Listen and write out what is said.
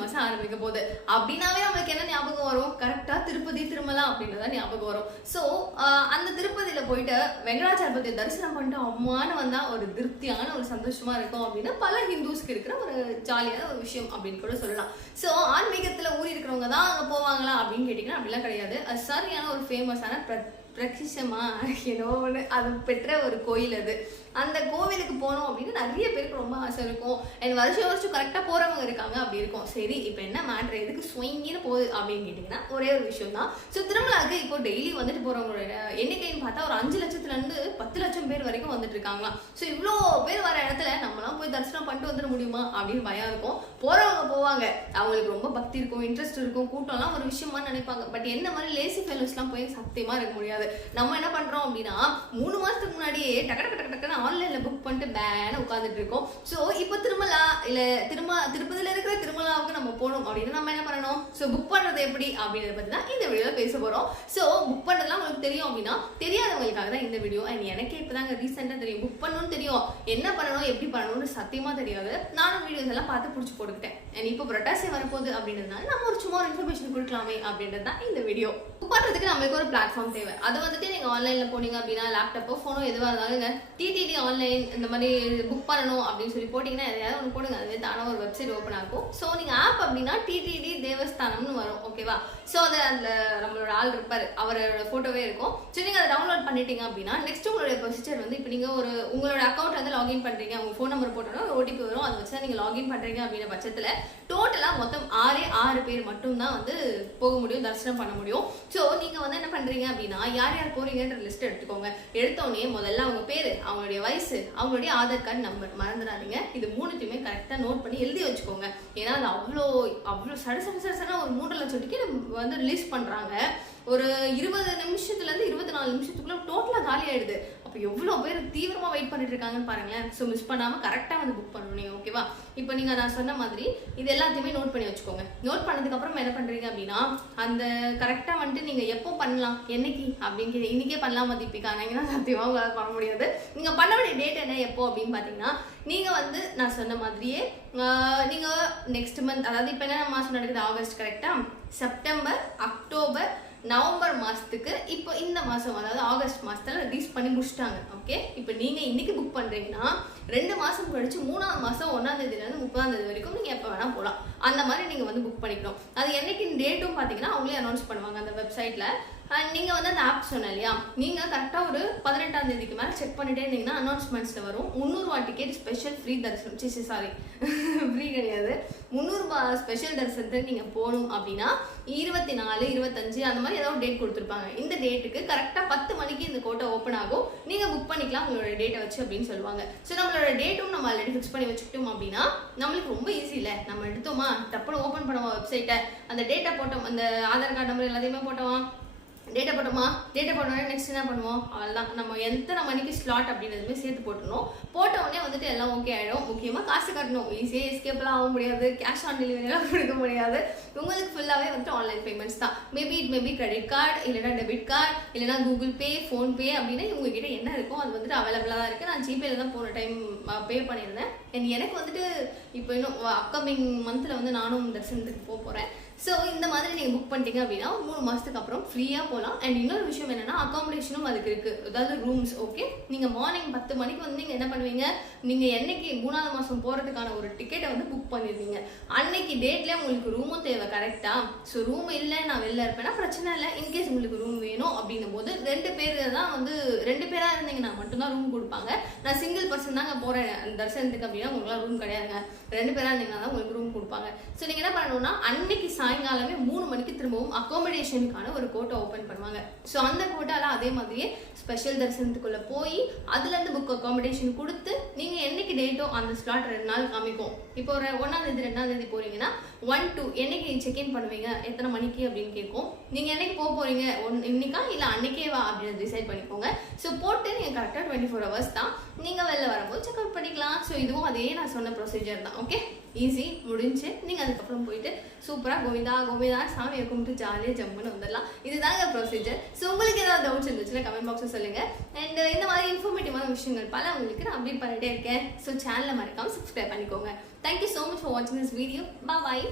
மாசம் ஆரம்பிக்க போகுது அப்படின்னாவே நம்மளுக்கு என்ன ஞாபகம் வரும்? கரெக்டா திருப்பதி திருமலா அப்படின்றதான் ஞாபகம் வரும். ஸோ அந்த திருப்பதியில போயிட்டு வெங்கடாச்சலபதி தரிசனம் பண்ணிட்டு அம்மானு வந்தா ஒரு திருப்தியான ஒரு சந்தோஷமா இருக்கும் அப்படின்னு பல ஹிந்துஸ்க்கு இருக்கிற ஒரு ஜாலியான ஒரு விஷயம் அப்படின்னு கூட சொல்லலாம். ஸோ ஆன்மீகத்துல ஊறி இருக்கிறவங்க தான் அங்க போவாங்களா அப்படின்னு கேட்டீங்கன்னா அப்படிலாம் கிடையாது. அது சரியான ஒரு ஃபேமஸான பிரகிஷமா ஏதோ ஒன்று அது பெற்ற ஒரு கோயில். அது அந்த கோவிலுக்கு போனோம் அப்படின்னு நிறைய பேருக்கு ரொம்ப ஆசை இருக்கும். அண்ட் வருஷம் கரெக்டாக போகிறவங்க இருக்காங்க. அப்படி இருக்கும். சரி, இப்போ என்ன மேட்ரு, எதுக்கு ஸ்விங்கின்னு போகுது அப்படின்னு கேட்டிங்கன்னா ஒரே ஒரு விஷயம் தான். ஸோ திருமலாவுக்கு இப்போ டெய்லி வந்துட்டு போகிறவங்களோட எண்ணிக்கைன்னு பார்த்தா ஒரு 5 லட்சத்துலேருந்து 10 லட்சம் பேர் வரைக்கும் வந்துட்டு இருக்காங்களாம். ஸோ இவ்வளோ பேர் வர இடத்துல நம்மளாம் போய் தரிசனம் பண்ணிட்டு வந்துட முடியுமா அப்படின்னு பயம் இருக்கும். போகிறவங்க போவாங்க, அவங்களுக்கு ரொம்ப பக்தி இருக்கும், இன்ட்ரெஸ்ட் இருக்கும், கூட்டம்லாம் ஒரு விஷயமா நினைப்பாங்க. பட் என்ன மாதிரி லேசி ஃபெலோஸ்லாம் போய் சத்தியமாக இருக்க முடியாது. நம்ம என்ன பண்றோம் அப்படின்னா 3 மாசத்துக்கு முன்னாடியே டக்கு ஆன்லைன்ல புக் பண்ணிட்டு பேன உட்காந்துட்டு இருக்கோம். ஸோ இப்போ திருமலா இல்ல திருப்பதியில இருக்கிற திருமலாவுக்கு நம்ம போகணும் அப்படின்னு நம்ம என்ன பண்ணணும்? ஸோ புக் பண்றது எப்படி அப்படின்றத பத்தி தான் இந்த வீடியோல பேச போறோம். ஸோ புக் பண்றதுலாம் உங்களுக்கு தெரியும் அப்படின்னா தெரியாதவங்களுக்காக தான் இந்த வீடியோ. அண்ட் எனக்கே இப்பதாங்க ரீசெண்டா தெரியும். புக் பண்ணணும்னு தெரியும், என்ன பண்ணணும் எப்படி பண்ணணும்னு சத்தியமா தெரியாது. நானும் வீடியோஸ் எல்லாம் பார்த்து பிடிச்சி போட்டுக்கிட்டேன். அண்ட் இப்போ புரட்டாசி வரப்போகுது அப்படின்றதுனால நம்ம ஒரு சும்மா இன்ஃபர்மேஷன் கொடுக்கலாமே அப்படின்றது தான் இந்த வீடியோ. புக் பண்றதுக்கு நம்மளுக்கு ஒரு பிளாட்ஃபார்ம் தேவை. அது வந்துட்டு நீங்க ஆன்லைன்ல போனீங்க அப்படின்னா லேப்டாப்போ ஃபோனோ எதுவாக இருந்தாலும் டிடிடி ஆன்லைன் இந்த மாதிரி புக் பண்ணணும் அப்படின்னு சொல்லி போட்டீங்கன்னா எதையாவது ஒன்று போடுங்க, அதுவே தானே ஒரு வெப்சைட் ஓப்பன் ஆகும். ஸோ நீங்க ஆப் அப்படின்னா டிடிடி தேவஸ்தானம்னு வரும். ஓகேவா? ஸோ அது அந்த நம்மளோட ஆள் இருப்பாரு, அவரோட போட்டோவே இருக்கும். ஸோ நீங்க அதை டவுன்லோட் பண்ணிட்டீங்க அப்படின்னா நெக்ஸ்ட் உங்களுடைய ப்ரொசீஜர் வந்து இப்போ நீங்க உங்களோட அக்கௌண்ட் வந்து லாகின் பண்றீங்க, உங்க ஃபோன் நம்பர் போட்டோன்னா ஒரு ஓடிபி வரும். அதை வச்சு நீங்க லாகின் பண்றீங்க அப்படின்ற பட்சத்துல டோட்டலா மொத்தம் 6 பேர் மட்டும் தான் வந்து போக முடியும், தரிசனம் பண்ண முடியும். ஸோ நீங்க வந்து என்ன பண்றீங்க அப்படின்னா யார் யார் போறீங்கன்ற லிஸ்ட் எடுத்துக்கோங்க. எடுத்தோடனே முதல்ல அவங்க பேரு, அவங்களுடைய வயசு, அவங்களுடைய ஆதார் கார்டு நம்பர் மறந்துடாதீங்க. இது 3த்தையுமே கரெக்டா நோட் பண்ணி எழுதி வச்சுக்கோங்க. ஏன்னா அது அவ்வளோ சடசடா ஒரு 3 லட்சம் டிக்கெட் வந்து ரிலீஸ் பண்றாங்க. ஒரு 20 நிமிஷத்துல இருந்து 24 நிமிஷத்துக்குள்ள டோட்டலா காலி ஆயிடுது. அப்போ எவ்வளோ பேர் தீவிரமா வெயிட் பண்ணிட்டு இருக்காங்கன்னு பாருங்களேன். ஸோ மிஸ் பண்ணாம கரெக்டா வந்து புக் பண்ணணும். ஓகேவா? இப்போ நீங்க நான் சொன்ன மாதிரி இது எல்லாத்தையுமே நோட் பண்ணி வச்சுக்கோங்க. நோட் பண்ணதுக்கு அப்புறம் என்ன பண்றீங்க அப்படின்னா அந்த கரெக்டா வந்துட்டு நீங்க எப்போ பண்ணலாம், என்னைக்கு அப்படின்னு இன்னைக்கே பண்ணலாம் தீபிகா நீங்கன்னா சத்தியமா உங்களால் பண்ண முடியாது. நீங்க பண்ண வேண்டிய டேட் என்ன எப்போ அப்படின்னு பாத்தீங்கன்னா நீங்க வந்து நான் சொன்ன மாதிரியே நீங்க நெக்ஸ்ட் மந்த், அதாவது இப்போ என்ன மாசம் நடக்குது, ஆகஸ்ட் கரெக்டா, செப்டம்பர், அக்டோபர், நவம்பர் மாசத்துக்கு இப்போ இந்த மாசம் அதாவது ஆகஸ்ட் மாசத்துல ரிலீஸ் பண்ணி முடிச்சிட்டாங்க. ஓகே, இப்போ நீங்க இன்னைக்கு புக் பண்றீங்கன்னா 2 மாசம் கழிச்சு 3ஆவது மாசம் 1ஆம் தேதியிலிருந்து 30ஆம் தேதி வரைக்கும் நீங்க எப்ப வேணா போகலாம். அந்த மாதிரி நீங்க வந்து புக் பண்ணிக்கணும். அது என்னைக்கு டேட்டும் பாத்தீங்கன்னா அவங்களே அனௌன்ஸ் பண்ணுவாங்க அந்த வெப்சைட்ல. நீங்க வந்து அந்த ஆப் சொன்ன இல்லையா, நீங்க கரெக்டா ஒரு 18ஆம் தேதிக்கு மேல செக் பண்ணிட்டே இருந்தீங்கன்னா அனௌன்ஸ்மெண்ட்ஸ்ல வரும் 300 ரூபாய் டிக்கெட் ஸ்பெஷல் ஃப்ரீ தரிசனம். சாரி ஃப்ரீ கிடையாது, 300 ரூபாய் ஸ்பெஷல் தரிசனத்துக்கு நீங்க போகணும் அப்படின்னா 24, 25 அந்த மாதிரி ஏதாவது டேட் கொடுத்துருப்பாங்க. இந்த டேட்டுக்கு கரெக்டா 10 மணிக்கு இந்த கோட்டை ஓப்பன் ஆகும். நீங்க புக் பண்ணிக்கலாம் உங்களோட டேட்டை வச்சு அப்படின்னு சொல்லுவாங்க. ஸோ நம்மளோட டேட்டும் நம்ம ஆல்ரெடி ஃபிக்ஸ் பண்ணி வச்சுக்கிட்டோம் அப்படின்னா நம்மளுக்கு ரொம்ப ஈஸி இல்லை. நம்ம எடுத்தோமா டப்புனு ஓப்பன் பண்ணுவோம் வெப்சைட்டை, அந்த டேட்டா போட்டோம், அந்த ஆதார் கார்டு நம்பர் எல்லாத்தையுமே போட்டோமா, டேட்டா போட்டோன்னே நெக்ஸ்ட் என்ன பண்ணுவோம், அவ்வளோதான். நம்ம எத்தனை மணிக்கு ஸ்லாட் அப்படின்றதுமே சேர்த்து போட்டுருணும். போட்ட உடனே வந்துட்டு எல்லாம் ஓகே ஆகிடும். முக்கியமாக காசு கட்டணும். ஈஸியாக எஸ்கேப்லாம் ஆக முடியாது, கேஷ் ஆன் டெலிவரிலாம் கொடுக்க முடியாது. உங்களுக்கு ஃபுல்லாகவே வந்துட்டு ஆன்லைன் பேமெண்ட்ஸ் தான். மேபி கிரெடிட் கார்டு இல்லைனா டெபிட் கார்டு இல்லைனா கூகுள் பே, ஃபோன்பே அப்படின்னா உங்ககிட்ட என்ன இருக்கோ அது வந்துட்டு அவைலபிளாக தான் இருக்குது. நான் ஜிபேல தான் போன டைம் பே பண்ணியிருந்தேன். எனக்கு வந்துட்டு இப்போ இன்னும் அப்கமிங் மந்தில் வந்து நானும் தரிசனத்துக்கு போகிறேன். ஸோ இந்த மாதிரி நீங்கள் புக் பண்ணிட்டீங்க அப்படின்னா 3 மாதத்துக்கு அப்புறம் ஃப்ரீயாக போகலாம். அண்ட் இன்னொரு விஷயம் என்னென்னா அகாமடேஷனும் அதுக்கு இருக்குது, அதாவது ரூம்ஸ். ஓகே, நீங்கள் மார்னிங் 10 மணிக்கு வந்து நீங்கள் என்ன பண்ணுவீங்க, நீங்கள் என்னைக்கு 3ஆவது மாதம் போகிறதுக்கான ஒரு டிக்கெட்டை வந்து புக் பண்ணிடுவீங்க. அன்னைக்கு டேட்லேயே உங்களுக்கு ரூமும் தேவை. கரெக்டாக? ஸோ ரூம் இல்லை, நான் வெளில இருப்பேன்னா பிரச்சனை இல்லை. இன்கேஸ் உங்களுக்கு ரூம் வேணும் அப்படின்னும் போது 2 பேர் தான் வந்து 2 பேராக இருந்தீங்கன்னா மட்டும்தான் ரூம் கொடுப்பாங்க. நான் சிங்கிள் பர்சன் தாங்க போகிறேன் தரிசனத்துக்கு அப்படின்னா உங்களுக்குலாம் ரூம் கிடையாதுங்க. 2 பேராக இருந்தீங்கன்னா தான் உங்களுக்கு ரூம் கொடுப்பாங்க. ஸோ நீங்கள் என்ன பண்ணணும்னா அன்னைக்கு சாயங்காலமே 3 மணிக்கு திரும்பவும் அகாமடேஷனுக்கான ஒரு கோட்டை ஓப்பன் பண்ணுவாங்க. ஸோ அந்த கோட்டால அதே மாதிரியே ஸ்பெஷல் தரிசனத்துக்குள்ள போய் அதுல இருந்து புக் அகாமடேஷன் கொடுத்து நீங்க என்னைக்கு டேட்டோ அந்த ஸ்லாட் 2 நாள் காமிக்கும். இப்போ ஒரு 1ஆம் தேதி 2ஆம் தேதி போறீங்கன்னா 1 to என்னைக்கு நீங்க செக் இன் பண்ணுவீங்க, எத்தனை மணிக்கு அப்படின்னு கேட்கும். நீங்க என்னைக்கு போறீங்க, இன்னைக்கா இல்ல அன்னைக்கே வா அப்படின்னு டிசைட் பண்ணிக்கோங்க. ஸோ போட்டு நீங்க கரெக்டா 24 hours தான் நீங்க வெளில வரும்போது செக் அவுட் பண்ணிக்கலாம். ஸோ இதுவும் அதே நான் சொன்ன ப்ரொசீஜர் தான். ஓகே, ஈஸி, முடிஞ்சு நீங்க அதுக்கப்புறம் போயிட்டு சூப்பரா கோவிந்தா கோவிந்தா சாமியை கும்பிட்டு ஜாலியாக ஜம்முன்னு வந்துடலாம். இதுதாங்க ப்ரொசீஜர். ஸோ உங்களுக்கு ஏதாவது டவுட்ஸ் இருந்துச்சுன்னா கமெண்ட் பாக்ஸில் சொல்லுங்க. அண்ட் இந்த மாதிரி இன்ஃபர்மேட்டிவான விஷயங்கள் பல உங்களுக்கு நான் அப்டேட் பண்ணிட்டே இருக்கேன். ஸோ சேனலை மறக்காம சப்ஸ்கிரைப் பண்ணிக்கோங்க. தேங்க்யூ ஸோ மச் ஃபார் வாட்சிங் திஸ் வீடியோ. பாய்.